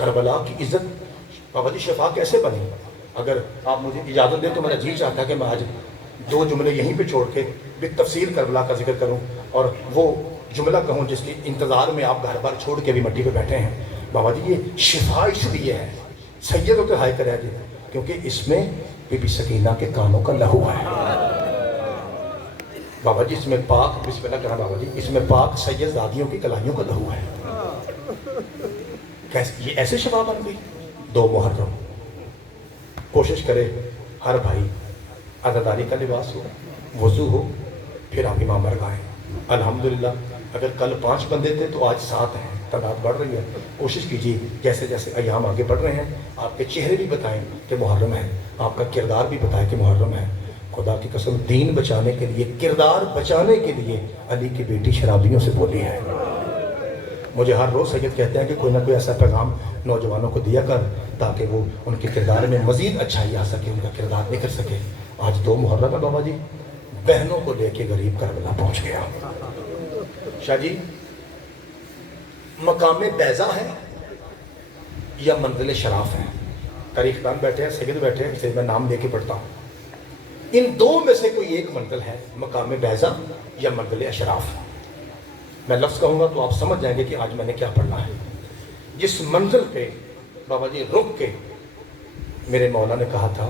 کربلا کی عزت بابا جی شفا کیسے بنی؟ اگر آپ مجھے اجازت دیں تو میرا جی چاہتا ہے کہ میں آج 2 جملے یہیں پہ چھوڑ کے بالتفصیل کربلا کا ذکر کروں اور وہ جملہ کہوں جس کے انتظار میں آپ گھر بار چھوڑ کے بھی مٹی پہ بیٹھے ہیں۔ بابا جی یہ شفا اس لیے ہے سید و ہائے کرے جی کیونکہ اس میں بی بی سکینہ کے کانوں کا لہو ہے۔ بابا جی اس میں پاک بسم اللہ کرنا بابا جی اس میں پاک سید زادیوں کی کلائیوں کا لہو ہے۔ کیسے یہ ایسے شفا بن گئی؟ 2 محرم کوشش کرے ہر بھائی عزاداری کا لباس ہو، وضو ہو، پھر آپ امام برگائیں۔ الحمدللہ اگر کل 5 بندے تھے تو آج 7 ہیں، تعداد بڑھ رہی ہے۔ کوشش کیجیے جیسے جیسے ایام آگے بڑھ رہے ہیں آپ کے چہرے بھی بتائیں کہ محرم ہے، آپ کا کردار بھی بتائیں کہ محرم ہے۔ خدا کی قسم دین بچانے کے لیے، کردار بچانے کے لیے علی کی بیٹی شرابیوں سے بولی ہے۔ مجھے ہر روز سید کہتے ہیں کہ کوئی نہ کوئی ایسا پیغام نوجوانوں کو دیا کر تاکہ وہ ان کے کردار میں مزید اچھائی آ سکے، ان کا کردار نکھر سکے۔ آج 2 محرم ہے بابا جی، بہنوں کو لے کے غریب کربلا پہنچ گیا۔ شاہ جی مقام بیضا ہے یا منزل شراف ہے؟ تاریخ دان بیٹھے ہیں، سید بیٹھے ہیں، اسے میں نام لے کے پڑھتا ہوں۔ ان 2 میں سے کوئی ایک منزل ہے، مقام بیضا یا منزل اشراف۔ میں لفظ کہوں گا تو آپ سمجھ جائیں گے کہ آج میں نے کیا پڑھنا ہے۔ جس منزل پہ بابا جی رک کے میرے مولا نے کہا تھا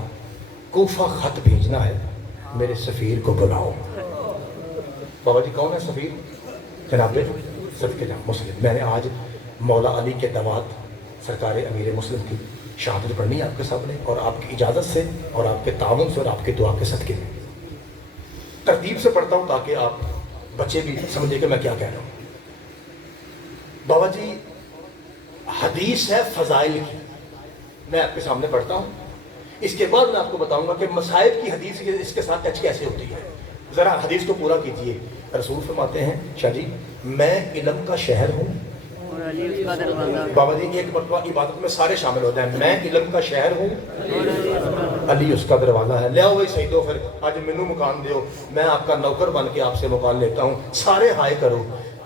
کوفہ خط بھیجنا ہے، میرے سفیر کو بلاؤ۔ بابا جی کون ہے سفیر؟ جناب صدقے جان مسلم۔ میں نے آج مولا علی کے داماد سرکار امیر مسلم کی شہادت پڑھنی ہے آپ کے سامنے، اور آپ کی اجازت سے اور آپ کے تعاون سے اور آپ کے دعا کے صدقے میں ترتیب سے پڑھتا ہوں تاکہ آپ بچے بھی سمجھے کہ میں کیا کہہ رہا ہوں۔ بابا جی حدیث ہے فضائل کی، میں آپ کے سامنے پڑھتا ہوں، اس کے بعد میں آپ کو بتاؤں گا کہ مصائب کی حدیث اس کے ساتھ ٹچ کیسے ہوتی ہے۔ ذرا حدیث کو پورا کیجئے۔ رسول فرماتے ہیں شاہ جی میں علم کا شہر ہوں، بابا جی ایک مرتبہ عبادت میں سارے شامل ہو جائیں، میں علم کا شہر ہوں، علی اس کا دروازہ ہے۔ لے آؤ بھائی سیدو پھر آج مینوں مکان دیو، میں آپ کا نوکر بن کے آپ سے مکان لیتا ہوں، سارے ہائے کرو۔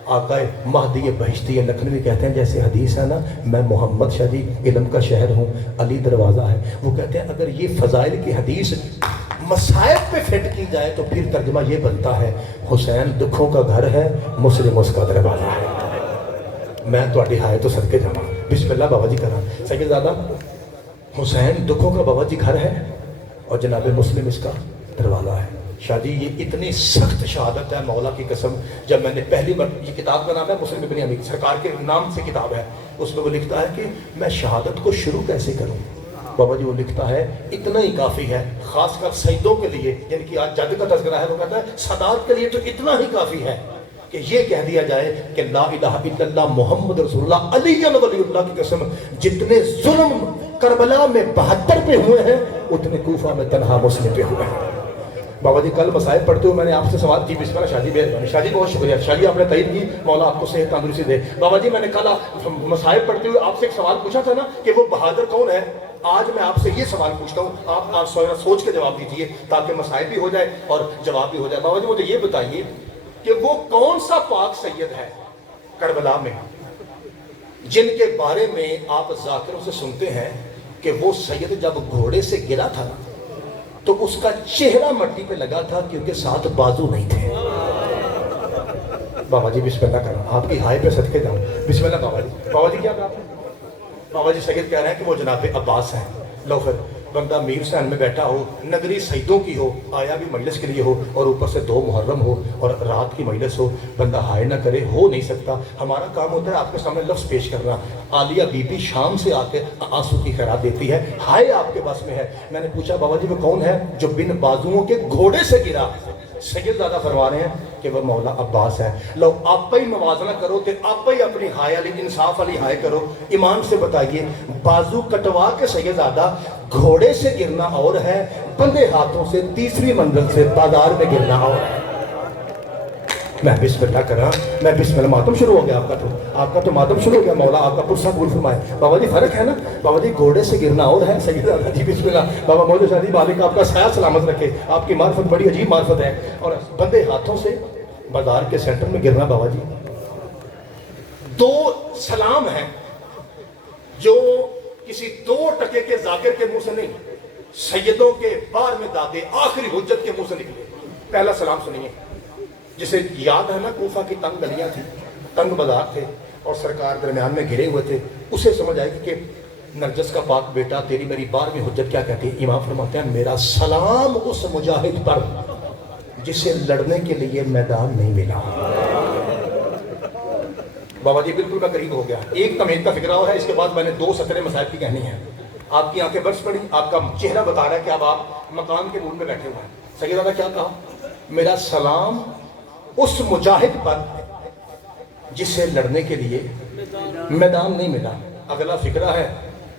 آقا مہدی بہشتی لکھنوی کہتے ہیں جیسے حدیث ہے نا، میں محمد شاہ جی علم کا شہر ہوں، علی دروازہ ہے۔ وہ کہتے ہیں اگر یہ فضائل کی حدیث مصائب پہ فٹ کی جائے تو پھر ترجمہ یہ بنتا ہے حسین دکھوں کا گھر ہے، مسلم اس کا دروازہ ہے۔ میں تو اڈی ہائے تو صدقے جانا، بسم اللہ بابا جی کرا۔ سید زادہ حسین دکھوں کا بابا جی گھر ہے اور جناب مسلم اس کا دروازہ ہے۔ شاہ جی یہ اتنی سخت شہادت ہے مولا کی قسم، جب میں نے پہلی بار، یہ کتاب کا نام ہے مسلم ابن حمید، سرکار کے نام سے کتاب ہے، اس میں وہ لکھتا ہے کہ میں شہادت کو شروع کیسے کروں۔ بابا جی وہ لکھتا ہے اتنا ہی کافی ہے، خاص کر سیدوں کے لیے، یعنی کہ آج جد کا تذکرہ ہے، وہ کہتا ہے سادات کے لیے تو اتنا ہی کافی ہے کہ یہ کہہ دیا جائے کہ لا الہ الا اللہ محمد رسول اللہ علی ولی اللہ کی قسم جتنے ظلم کربلا میں 72 پہ ہوئے ہیں اتنے کوفہ میں تنہا مسلم پہ ہوئے ہیں۔ بابا جی کل مسائل پڑھتے ہوئے میں نے آپ سے سوال کی، بسم اللہ شاہ جی، شاہ جی بہت شکریہ، شاہ جی آپ نے تائید کی، مولا آپ کو صحت تندرستی دے۔ بابا جی میں نے کل مسائل پڑھتے ہوئے آپ سے ایک سوال پوچھا تھا نا کہ وہ بہادر کون ہے، آج میں آپ سے یہ سوال پوچھتا ہوں، آپ سوچ کے جواب دیجئے تاکہ مسائل بھی ہو جائے اور جواب بھی ہو جائے۔ بابا جی مجھے یہ بتائیے کہ وہ کون سا پاک سید ہے کربلا میں جن کے بارے میں آپ ذاکروں سے سنتے ہیں کہ وہ سید جب گھوڑے سے گرا تھا تو اس کا چہرہ مٹی پہ لگا تھا کیونکہ ساتھ بازو نہیں تھے۔ بابا جی بسم اللہ کرنا، آپ کی ہائے پہ صدقے جاؤں، بسم اللہ بابا جی۔ بابا جی کیا کہا؟ بابا جی سید کہہ رہے ہیں کہ وہ جناب عباس ہیں۔ لو پھر بندہ میر سین میں بیٹھا ہو، نگری سیدوں کی ہو، آیا بھی مجلس کے لیے ہو اور اوپر سے 2 محرم ہو اور رات کی مجلس ہو، بندہ ہائے نہ کرے، ہو نہیں سکتا۔ ہمارا کام ہوتا ہے آپ کے سامنے لفظ پیش کرنا۔ عالیہ بی بی شام سے آ کے آنسو کی خیرات دیتی ہے، ہائے آپ کے بس میں ہے۔ میں نے پوچھا بابا جی وہ کون ہے جو بن بازوؤں کے گھوڑے سے گرا؟ سید زادہ فرما رہے ہیں کہ وہ مولا عباس ہے۔ لو آپ ہی موازنہ کرو تو آپ ہی اپنی ہائے علی انصاف علی ہائے کرو، ایمان سے بتائیے بازو کٹوا کے سید زادہ گھوڑے سے گرنا اور ہے، بندے ہاتھوں سے تیسری منزل سے بازار میں گرنا اور ہے۔ میں بسم اللہ کرا، میں بسم اللہ، ماتم شروع ہو گیا آپ کا تو ماتم شروع ہو گیا، مولا آپ کا پرسہ قبول فرمائے۔ بابا جی فرق ہے نا، بابا جی گھوڑے سے گرنا اور ہے، سید زادہ جی بسم اللہ، بابا مولا شاہ جی مالک آپ کا سایہ سلامت رکھے، آپ کی معرفت بڑی عجیب معرفت ہے، اور بندے ہاتھوں سے بازار کے سینٹر میں گرنا۔ بابا جی 2 سلام ہیں، जो किसी 2 टके के जाकिर के मुंह से नहीं, सैयदों के बार में दादे आखिरी हुज्जत के मुंह से निकले। पहला सलाम सुनिए। जिसे याद है ना कूफा की तंग गलियां थी, तंग बाजार थे और सरकार दरमियान में घिरे हुए थे, उसे समझ आएगी कि नरजस का पाक बेटा तेरी मेरी 12वीं हुज्जत क्या कहती है। इमाम फरमाते हैं मेरा सलाम उस मुजाहिद पर जिसे लड़ने के लिए मैदान नहीं मिला। बाबा जी बिल्कुल मैं करीब हो गया। एक तमहीद का फिक्रा है, इसके बाद मैंने 2 सतरे मसाइब की कहनी है। आपकी आंखें बरस पड़ी, आपका चेहरा बता रहा है कि अब आप मकान के मूड में बैठे हुए हैं। सैयद दादा क्या कहा, मेरा सलाम उस मुजाहिद पर जिसे लड़ने के लिए मैदान नहीं मिला। अगला फिक्रा है,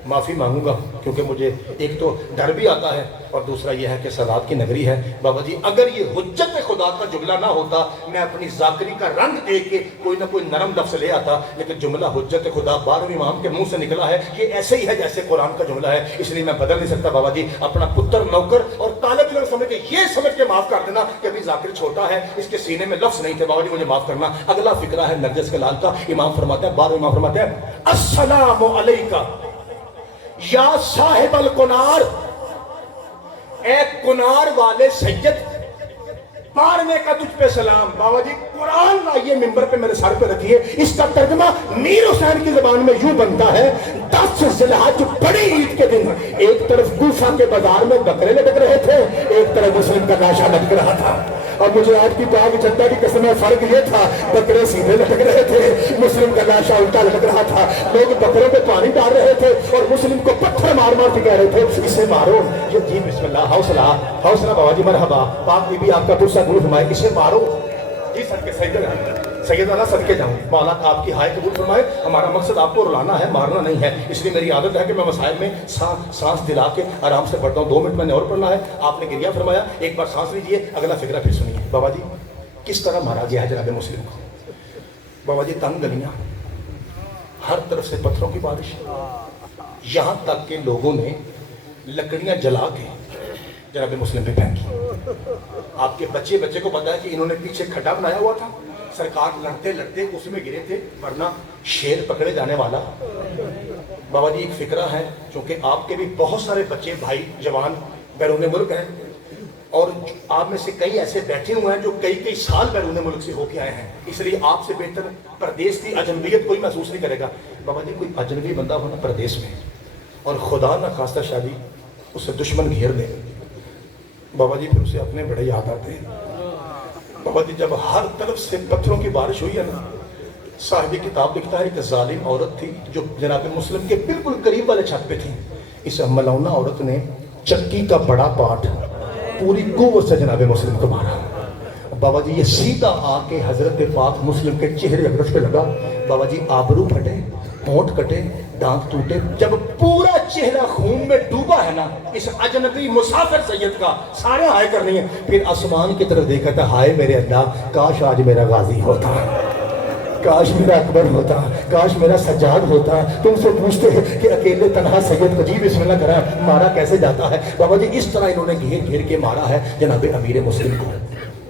माफ़ी मांगूंगा क्योंकि मुझे एक तो डर भी आता है और दूसरा यह है कि सलात की नगरी है। बाबा जी अगर ये हुज्जत खुदा का जुमला ना होता, मैं अपनी जाकरी का रंग देख के कोई ना कोई नरम लफ्ज़ ले आता, लेकिन जुमला हुज्जत खुदा 12वें इमाम के मुंह से निकला है, ये ऐसे ही है जैसे कुरान का जुमला है, इसलिए मैं बदल नहीं सकता। बाबा जी अपना पुत्र नौकर और तालिब इल्म समझ के ये समझ के माफ़ कर देना कि अभी जाकिर छोटा है, इसके सीने में लफ्ज़ नहीं थे। बाबा जी मुझे माफ़ करना। अगला फिक्रा है नरजस के लाल का। इमाम फरमाता है, 12वें इमाम फरमाते हैं, अस्सलामु अलैका या साहिब अल कुनार, ए कुनार वाले सैयद 12वें का तुझ पे सलाम। बाबा जी कुरान लाइए मिंबर पे मेरे सर पे रखिए। इसका तर्जुमा मीर हुसैन की जुबान में यूं बनता है, 10 ज़िलहज बड़ी ईद के दिन एक तरफ कूफा के बाजार में बकरे लटक रहे थे, एक तरफ मुस्लिम का लाशा लटक रहा था। और मुझे आज की पाक जनता की कसम है, फर्क ये था बकरे सीधे लटक रहे थे, मुस्लिम का लाशा उल्टा लटक रहा था। लोग बकरों पे पानी डाल रहे थे और मुस्लिम को पत्थर मार मार के कह रहे थे इसे मारो। ये जी बिस्मिल्लाह, हौसला हौसला बाबा जी मरहबा, पाक बीबी आपका पुरसा दूर फरमाए, इसे मारो जी। सदके सैयद अल्लाह सदके जाऊँ, मौला आपकी हाय कबूल फरमाए। हमारा मकसद आपको रुलाना है, मारना नहीं है, इसलिए मेरी आदत है कि मैं मसाइल में सांस दिला के आराम से पढ़ता हूँ। 2 मिनट मैंने और पढ़ना है। आपने गिरिया फरमाया, एक बार सांस लीजिए, अगला फिक्रा फिर सुनिए। बाबा जी किस तरह मारा गया है जनाब मुस्लिम को। बाबा जी तंग गलियाँ, हर तरफ से पत्थरों की बारिश, यहाँ तक के लोगों ने लकड़ियाँ जला के जनाब मुस्लिम पे फेंकी। आपके बच्चे को पता है कि इन्होंने पीछे खड्डा बनाया हुआ था, सरकार लड़ते लड़ते उसमें गिरे थे, वरना शेर पकड़े जाने वाला। बाबा जी एक फिक्रा है, क्योंकि आपके भी बहुत सारे बच्चे भाई जवान बैरून मुल्क हैं और आप में से कई ऐसे बैठे हुए हैं जो कई साल बैरून मुल्क से होके आए हैं, इसलिए आपसे बेहतर परदेश की अजनबियत कोई महसूस नहीं करेगा। बाबा जी कोई अजनबी बंदा होना परदेश में और खुदा न खास्ता शादी उसे दुश्मन घेर दे, बाबा जी फिर उसे अपने बड़े याद आते हैं। बाबा जी जब हर तरफ से पत्थरों की बारिश हुई है ना, साहिब किताब लिखता है, एक जालिम औरत थी जो जनाब मुस्लिम के बिल्कुल करीब वाले छत पे थी। इस मलौना औरत ने चक्की का बड़ा पार्ट पूरी कुव्वत से जनाब मुस्लिम को मारा। बाबा जी ये सीधा आके हजरत पाक मुस्लिम के चेहरे अग्रज पे लगा। बाबा जी आबरू फटे, होंठ कटे, दांत टूटे। जब पूरा चेहरा खून में डूबा है ना, इस अजनबी मुसाफिर सैयद का सारे हाय करनी है। फिर आसमान की तरफ देखा था, हाय मेरे अल्लाह, काश आज मेरा गाजी होता, काश मेरा अकबर होता, काश मेरा सज्जाद होता। तुमसे पूछते हैं कि अकेले तनहा सैयद को जी बिस्मिल्लाह करा मारा कैसे जाता है। बाबा जी इस तरह इन्होंने घेर घेर के मारा है जनाब अमीर मुस्लिम को।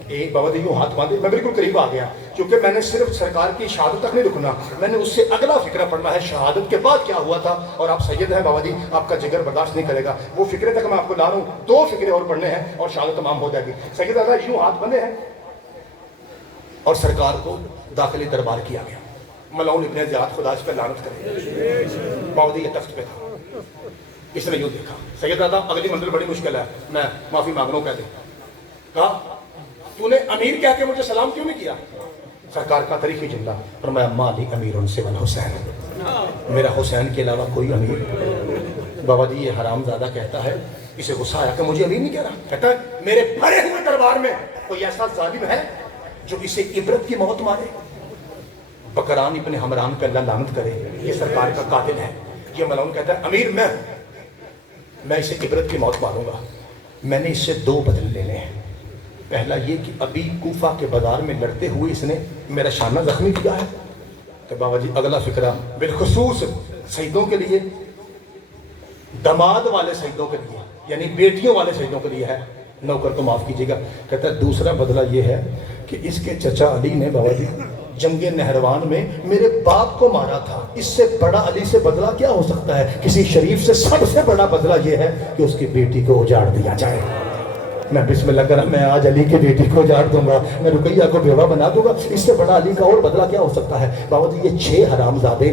एक बाबा जी यूँ हाथ बांधे, मैं बिल्कुल करीब आ गया, क्योंकि मैंने सिर्फ सरकार की शहादत तक नहीं रुकना, मैंने उससे अगला फिक्रा पढ़ना है, शहादत के बाद क्या हुआ था। और आप सैयद हैं बाबा जी, आपका जिगर बर्दाश्त नहीं करेगा। वो फिक्रे तक मैं आपको ला रहा हूँ, 2 फिक्रे और पढ़ने हैं और शहादत तमाम हो जाएगी। सैयद दादा यूँ हाथ बंधे हैं और सरकार को दाखिली दरबार किया गया। मलऊन इब्ने ज़ियाद खुदा इस पर लानत करे। बाबा जी ये तख्त पे था, इसने यूँ देखा, सैयद दादा अगली मंजिल बड़ी मुश्किल है, मैं माफ़ी मांग रहा हूँ। कह दे, कहा तूने अमीर कह के मुझे सलाम क्यों नहीं किया। सरकार का तरीक़ी जुमला, फरमाया माली अमीर उनसे वाला हुसैन, मेरा हुसैन के अलावा कोई अमीर। बाबा जी ये हरामजादा कहता है, इसे गुस्सा आया कि मुझे अमीर नहीं कह रहा, कहता है मेरे भरे हुए दरबार में कोई ऐसा जालिम है जो इसे इबरत की मौत मारे। बकरान इब्ने हमरान पे अल्लाह लानत करे, ये सरकार का कातिल है। ये मलऊन कहता है अमीर मैं इसे इबरत की मौत मारूंगा। मैंने इससे 2 बदले लेने हैं। पहला ये कि अभी कूफा के बाजार में लड़ते हुए इसने मेरा शाना जख्मी किया है। तो बाबा जी अगला फिक्रा बिलखुसूस शहीदों के लिए, दमाद वाले शहीदों के लिए, यानी बेटियों वाले शहीदों के लिए है। नौकर को माफ़ कीजिएगा, कहता है दूसरा बदला ये है कि इसके चचा अली ने बाबा जी जंग नहरवान में मेरे बाप को मारा था, इससे बड़ा अली से बदला क्या हो सकता है? किसी शरीफ से सबसे बड़ा बदला यह है कि उसकी बेटी को उजाड़ दिया जाए। मैं बिस्मिल्लाह कर, मैं आज अली की बेटी को उजाड़ दूंगा, मैं रुकैया को बेवा बना दूंगा, इससे बड़ा अली का और बदला क्या हो सकता है? बाबा जी ये 6 हरामजादे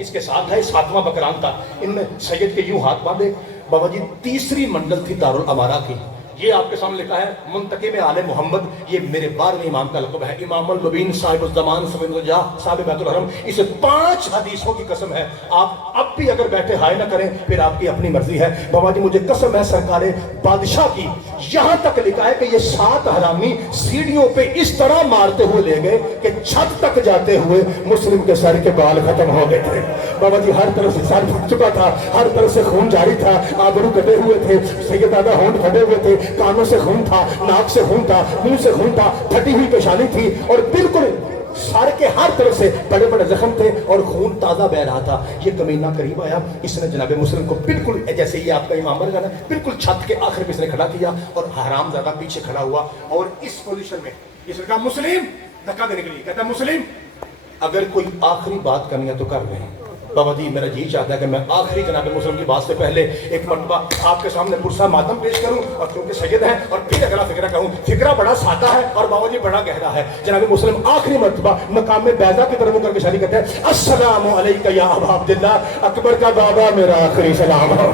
इसके साथ है, 7वां बकरान था, इनमें सैयद के यूं हाथ बांधे। बाबा जी तीसरी मंडल थी दारुल अमारा की। ये आपके सामने लिखा है मुंतकिम आले मोहम्मद, ये मेरे 12वें इमाम का लक़ब है, इमामुल मुबीन साहिबुल ज़मान साहिब बैतुल हरम। इसे 5 हदीसों की कसम है, आप अब भी अगर बैठे हाय ना करें फिर आपकी अपनी मर्जी है। बाबा जी मुझे कसम है सरकारे बादशाह की, यहाँ तक लिखा है कि ये 7 हरामी सीढ़ियों पे इस तरह मारते हुए ले गए कि छत तक जाते हुए मुस्लिम के सर के बाल खत्म हो गए थे। बाबा जी हर तरफ से सर फट चुका था, हर तरफ से खून जारी था, आबरू कटे हुए थे, सैयदादा होंठ फटे हुए थे, कानों से खून था, नाक से खून था, मुंह से खून था, फटी हुई पेशानी थी और बिल्कुल सर के हर तरफ से बड़े बड़े जख्म थे और खून ताज़ा बह रहा था। ये कमीना करीब आया, इसने जनाब मुस्लिम को बिल्कुल जैसे ये आपका इमाम बन गया, बिल्कुल छत के आखिर में इसने खड़ा किया और हरामजादा पीछे खड़ा हुआ और इस पोजीशन में इसने कहा मुस्लिम, धक्का देने के लिए कहता मुस्लिम अगर कोई आखिरी बात करनी है तो कर रहे हैं। बाबा जी मेरा जी चाहता है कि मैं आखिरी जनाब मुस्लिम की बात से पहले एक मरतबा आपके सामने पुरसा मातम पेश करूं और क्योंकि सैयद है और फिर अगला फिक्रा कहूं। फिक्रा बड़ा सादा है और बाबा जी बड़ा गहरा है। जनाब मुस्लिम आखिरी मरतबा मकाम में बैजा की तरफ करके शादी करते हैं, अस्सलामु अलैका या अबा अब्दुल्लाह, अकबर का बाबा मेरा आखिरी सलाम हो,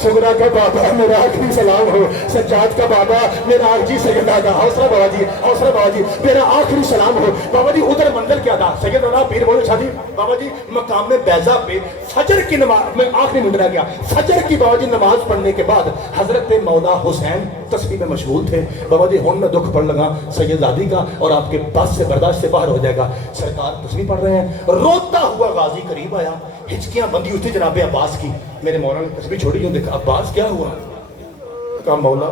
सुगरा का बाबा मेरा आखिरी सलाम हो, सज्जाद का बाबा मेरा आखिरी सैयदा का हौसला बाबा जी, हौसला बाबा जी मेरा आखिरी सलाम हो। बाबा जी उधर मंजिल क्या था? सैयदना पीर बोले शादी बाबा जी मकाम में बैजा पे फजर की नमाज में आखिरी मिनट रह गया। फजर की बाबा जी नमाज पढ़ने के बाद हजरत मौला हुसैन तस्बीह में मशगूल थे। बाबा जी हुन में दुख पड़ लगा सैयदादी का और आपके पास से बर्दाश्त से बाहर हो जाएगा। सरकार तस्बीह पढ़ रहे हैं, रोता हुआ गाजी करीब आया, हिचकियां बंधी हुई थी जनाब अब्बास की। मेरे मौला ने तस्बीह छोड़ी, यूं देखा अब्बास क्या हुआ? कहा मौला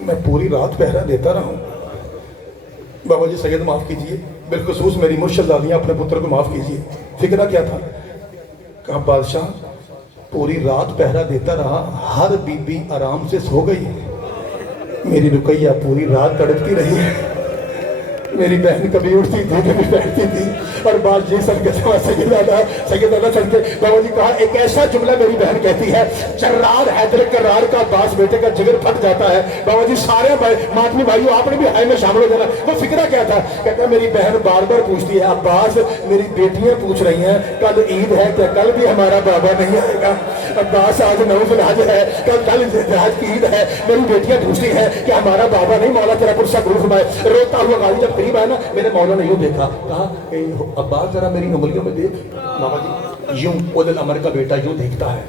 मैं पूरी रात पहरा देता रहा हूँ। बाबा जी सैयद माफ़ कीजिए, बिलखुसूस मेरी मुर्शदादियाँ अपने पुत्र को माफ़ कीजिए, फिक्रा क्या था? कहा बादशाह पूरी रात पहरा देता रहा, हर बीबी आराम से सो गई, मेरी रुकैया पूरी रात तड़पती रही है। मेरी बहन कभी उठती थी कभी बैठती थी और बात जी सर के सैयदादा सर के बाबा जी कहा एक ऐसा जुमला मेरी बहन कहती है, चर्रार हैदर करार का अब्बास बेटे का जिगर फट जाता है। बाबा जी सारे मातमी भाइयों आपने भी हाय में शामिल हो जाना। वो फिक्रा क्या था? कहता है मेरी बहन बार बार पूछती है अब्बास मेरी बेटियां पूछ रही हैं कल ईद है क्या, कल भी हमारा बाबा नहीं आएगा? अब्बास आज नौजुल है, कल की ईद है, मेरी बेटियां पूछती हैं कि हमारा बाबा नहीं, मौला तेरा पुरसा गुरु फरमाए। रोता हुआ गाजी जब करीब आया ना, मेरे मौला ने यूं देखा, कहा अब्बास जरा मेरी उंगलियों में देख। बाबा जी यूं उलल अमर का बेटा यूं देखता है,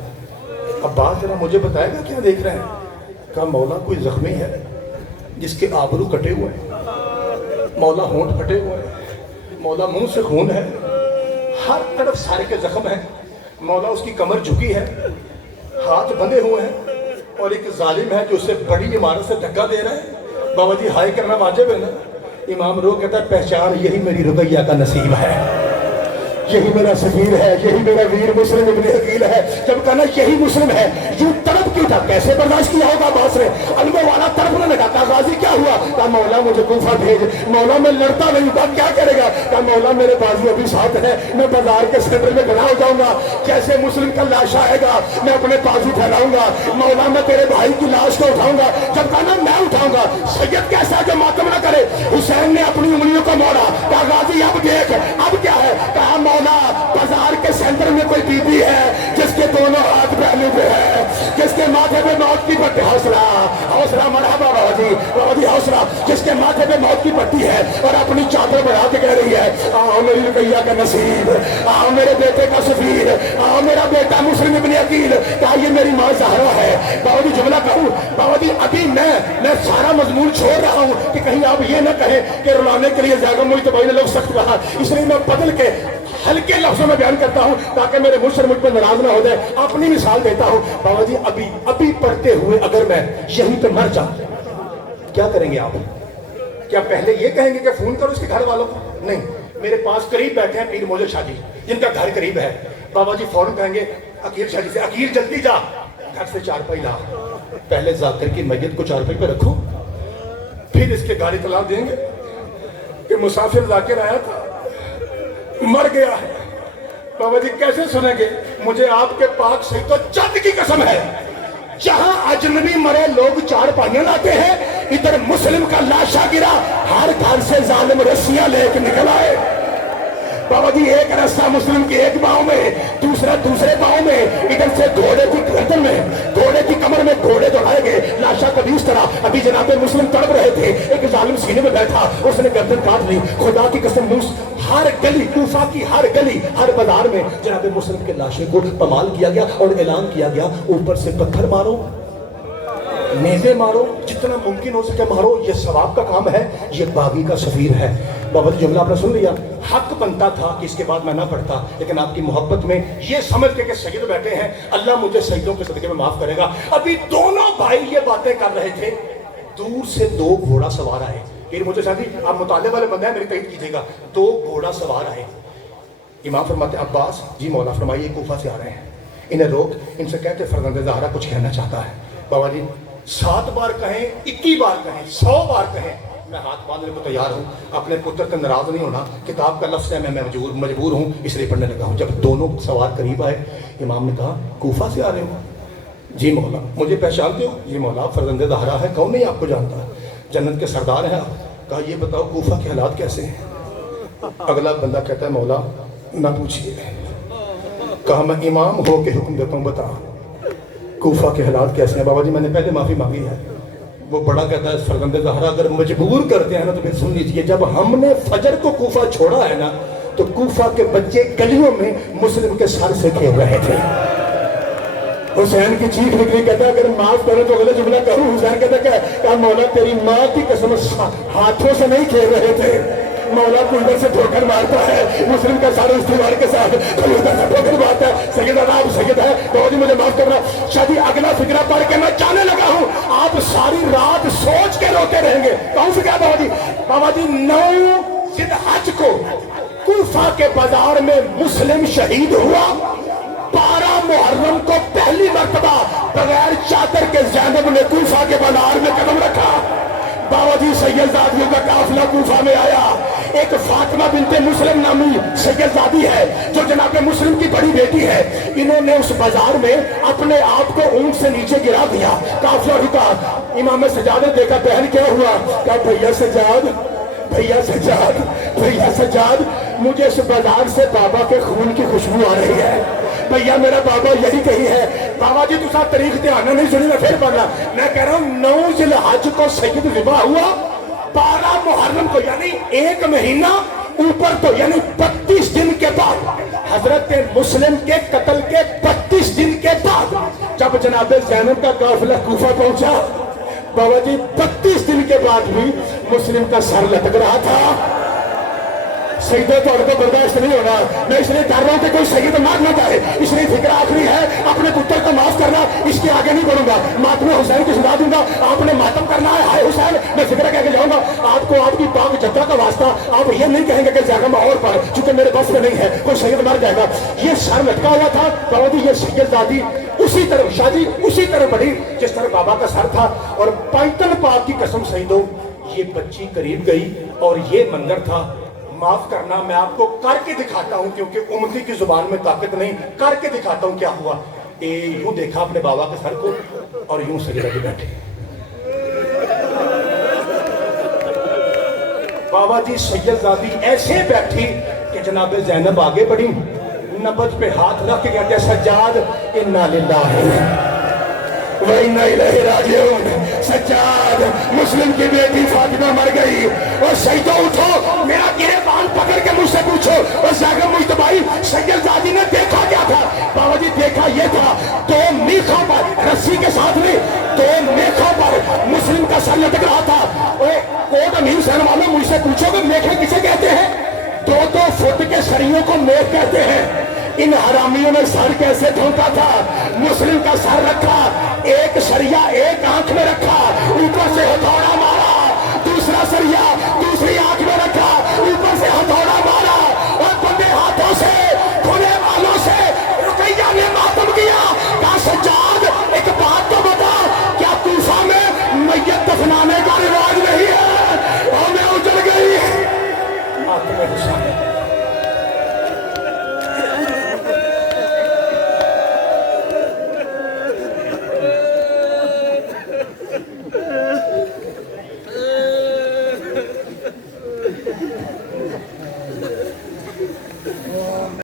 अब्बास जरा मुझे बताएगा क्या देख रहे हैं? कहा मौला कोई जख्मी है जिसके आबरू कटे हुए हैं, मौला होंठ फटे हुए हैं, मौला मुंह से खून है, हर तरफ सारे के जख्म है, मौला उसकी कमर झुकी है, हाथ बंधे हुए हैं और एक जालिम है जो उसे बड़ी इमारत से धक्का दे रहा है। बाबा जी हाय करना वाजिब है ना? इमाम रो कहता है पहचान यही मेरी रुकैया का नसीब है, यही मेरा सफीर है, यही मेरा वीर मुस्लिम इब्ने अकील है। जब कहना यही मुस्लिम है, यूं तड़प की था, कैसे बर्दाश्त किया होगा बास ने? अलमो वाला तड़पने लगा, कहा गाजी क्या हुआ? कहा मौला मुझे कूफा भेज। मौला मैं लड़ता नहीं था, क्या करेगा? कहा मौला मेरे बाजू अभी साथ है, मैं बाजार के सेंटर में खड़ा हो जाऊंगा, जैसे मुस्लिम का लाश आएगा मैं अपने बाजू फैलाऊंगा, मौला मैं तेरे भाई की लाश को उठाऊंगा। जब कहना मैं उठाऊंगा, सैयद कैसा जो मातम न करे। हुसैन ने अपनी उंगलियों को मोड़ा, कहा गाजी अब देख अब क्या है? कहा बाजार के सेंटर में कोई बीबी है जिसके दोनों हाथ पहने हुए हैं, जिसके माथे पे मौत की पट्टी, हौसला हौसला मरहबा बाबा जी हौसला, जिसके माथे पे मौत की पट्टी है और अपनी चादर बढ़ा के कह रही है आओ मेरी रुकैया का नसीब, आओ मेरे बेटे का सफीर, आओ मेरा बेटा मुस्लिम इब्ने अकील। कहा ये मेरी माँ ज़हरा है। बाबा जी जुमला कहूँ बाबा जी अभी मैं सारा मजमून छोड़ रहा हूँ कि कहीं आप ये ना कहें कि रुलाने के लिए जागा मुझ तो भाई ने लोग सख्त कहा, इसलिए मैं बदल के हल्के लफ्जों में बयान करता हूं ताकि मेरे मुझ पर नाराज ना हो जाए। अपनी मिसाल देता हूं बाबा जी, अभी पढ़ते हुए अगर मैं यहीं पे मर जाऊं क्या करेंगे आप? क्या पहले ये कहेंगे कि फोन करो उसके घर वालों को? नहीं, मेरे पास करीब बैठे हैं पीर मौलवी शाह जी जिनका घर करीब है। बाबा जी फौरन कहेंगे अकील शाह जी से, अकील जल्दी जा घर से चारपाई ला, पहले जाकर की मैयत को चारपाई पे रखो, फिर इसके गाड़ी तलाक देंगे। کہ مسافر ذاکر آیا تھا مر گیا ہے. بابا جی کیسے سنیں گے؟ مجھے آپ کے پاک سیدوں چند کی قسم ہے، جہاں اجنبی مرے لوگ چار پائیاں لاتے ہیں، ادھر مسلم کا لاشا گرا، ہر گھر سے ظالم رسیاں لے کے نکل آئے. بابا جی ایک رسہ مسلم کی ایک باؤں میں، دوسرا دوسرے باؤں میں، ادھر سے گھوڑے کی گردن میں، گھوڑے کی کمر میں گھوڑے دوڑائے گئے. لاشا کبھی اس طرح ابھی جناب مسلم تڑپ رہے تھے، ایک ظالم سینے میں بیٹھا، اس نے گردن کاٹ لی. خدا کی قسم ہر گلی، کوفہ کی ہر گلی، ہر بازار میں جناب مسلم کے لاشے کو پمال کیا گیا اور اعلان کیا گیا، اوپر سے پتھر مارو، نیزے مارو، جتنا ممکن ہو سکے مارو، یہ ثواب کا کام ہے، یہ باغی کا سفیر ہے. بابا جی جملہ آپ نے سن لیا. حق بنتا تھا کہ اس کے بعد میں نہ پڑھتا، لیکن آپ کی محبت میں یہ سمجھ کے کہ سید بیٹھے ہیں، اللہ مجھے سیدوں کے صدقے میں معاف کرے گا. ابھی دونوں بھائی یہ باتیں کر رہے تھے، دور سے دو گھوڑا سوار آئے. پھر مجھے شادی آپ مطالعے والے بندے ہیں، میری تائید کیجیے گا. دو گھوڑا سوار آئے. امام فرماتے ہیں عباس جی مولا فرمائیے کوفہ سے آ رہے ہیں، انہیں روک، ان سے کہتے فرزند زہرا کچھ کہنا چاہتا ہے. بابا جی 7 بار کہیں، 21 بار کہیں، 100 بار کہیں، میں ہاتھ باندھنے کو تیار ہوں. اپنے پتر کا ناراض نہیں ہونا، کتاب کا لفظ ہے، میں مجبور ہوں، اس لیے پڑھنے لگا ہوں. جب دونوں سوار قریب آئے، امام نے کہا کوفہ سے آ رہے ہو؟ جی مولا. مجھے پہچانتے ہو؟ جی مولا فرزند زہرا ہے. کون نہیں آپ کو جانتا؟ جنت کے سردار ہیں آپ. کہا یہ بتاؤ کوفہ کے حالات کیسے ہیں؟ اگلا بندہ کہتا ہے مولا نہ پوچھئے. کہا میں امام ہو کے حکم دیتا ہوں، بتا کوفہ کے حالات کیسے ہیں؟ بابا جی میں نے پہلے معافی مانگی ہے. وہ بڑا کہتا ہے فرزند زہرا اگر مجبور کرتے ہیں نا تو پھر سن لیجیے، جب ہم نے فجر کو کوفہ چھوڑا ہے نا تو کوفہ کے بچے گلیوں میں مسلم کے سر سے کھیل رہے تھے. حسین کی چیخ نکلی، کہتا ہے اگر معاف کرو تو غلط جملہ کروں. حسین کہتا ہے کہ مولا تیری ماں کی قسم ہاتھوں سے نہیں کھیل رہے تھے، مولا کو ادھر سے ٹھوکر مارتا ہے، مسلم کا سارے استوار کے ساتھ ادھر سے ٹھوکر مارتا ہے. سید آپ سید ہے، بابا جی مجھے معاف کرنا. شادی اگلا فکرہ پڑھ کے میں جانے لگا ہوں، آپ ساری رات سوچ کے روتے رہیں گے. کون سے کیا بابا جی؟ بابا جی 9 ذی الحج کو کوفہ کے بازار میں مسلم شہید ہوا. 12 محرم کو پہلی مرتبہ بغیر چادر کے زینب نے کوفہ کے بازار میں قدم رکھا. بابا جی سیدزادیوں کا قافلہ کوفہ میں آیا. ایک فاطمہ بنت مسلم نامی سیدزادی ہے جو جناب مسلم کی بڑی بیٹی ہے. انہوں نے اس بازار میں اپنے آپ کو اونٹ سے نیچے گرا دیا. قافلہ رکا. امام سجاد نے دیکھا بہن کیا ہوا؟ کہا بھیا سجاد، بھیا سجاد، بھیا سجاد، مجھے اس بازار سے بابا کے خون کی خوشبو آ رہی ہے. بھیا میرا بابا یہی کہی ہے. بابا جی تو ساتھ تاریخ دھیان نہیں سنی، میں پھر پڑھنا. میں کہہ رہا ہوں 9 ذی الحج کو سید ذبح ہوا، 12 محرم کو یعنی 1 مہینہ اوپر تو یعنی 32 دن کے بعد، حضرت مسلم کے قتل کے 32 دن کے بعد جب جناب زینب کا قافلہ کوفہ پہنچا، بابا جی 32 دن کے بعد بھی مسلم کا سر لٹک رہا تھا. سیدہ تو کو برداشت نہیں ہونا. میں اس لیے کر رہا ہوں کہ کوئی سید مار نہ جائے، اس لیے فکر آخری ہے اپنے پتر کو معاف کرنا. اس کے آگے نہیں بڑھوں گا. ماتم حسین کی سنا دوں گا. آپ نے ماتم کرنا ہے، ہائے حسین، میں فکر کہہ کے جاؤں گا. آپ کو آپ کی پاک جدہ کا واسطہ آپ یہ نہیں کہیں گے کہ زیادہ اور پر، چونکہ میرے بس میں نہیں ہے، کوئی سید مار جائے گا. یہ سر لٹکا ہوا تھا. بابا جی یہ سیدزادی اسی طرح شادی اسی طرح بڑھی جس طرح بابا کا سر تھا. اور پائتن پاک کی قسم سیدوں، یہ بچی قریب گئی اور یہ منظر تھا. معاف کرنا، میں آپ کو کر کے دکھاتا ہوں کیونکہ امتی کی زبان میں طاقت نہیں. کر کے دکھاتا ہوں کیا ہوا. یوں دیکھا اپنے بابا کے سر کو اور یوں سجدہ پہ بیٹھے. بابا جی سیدزادی ایسے بیٹھی کہ جناب زینب آگے بڑھی، نبض پہ ہاتھ رکھ کے کہتے سجاد انا للہ وَإِنَّا إِلَيْهِ رَاجِعُونَ. سجاد مسلم کی بیٹی فاطمہ مر گئی. اور سیدوں اٹھو، میرا گریبان پکڑ کے مجھ سے پوچھو. اور زاگر مجتبائی سیدزادی نے دیکھا کیا تھا؟ بابا جی دیکھا یہ تھا، 2 میخوں پر، رسی کے ساتھ نہیں، 2 میخوں پر مسلم کا سر لٹک رہا تھا. کوٹ امیر حسین والوں مجھ سے پوچھو کہ میخیں کسے کہتے ہیں؟ 2 فٹ کے سریوں کو میخ کہتے ہیں. ان حرامیوں نے سر کیسے ڈھونکا تھا؟ مسلم کا سر رکھا، ایک سریا ایک آنکھ میں رکھا، اوپر سے ہتھوڑا مارا، دوسرا سریا دوسری آنکھ میں رکھا، اوپر سے ہتھوڑا مارا، اور بندے ہاتھوں سے کھلے والوں سے رقیہ نے ماتم کیا. کہا سجاد ایک بات تو بتا، کیا کوفہ میں میت دفنانے کا رواج نہیں ہے؟ اور میں اجڑ گئی.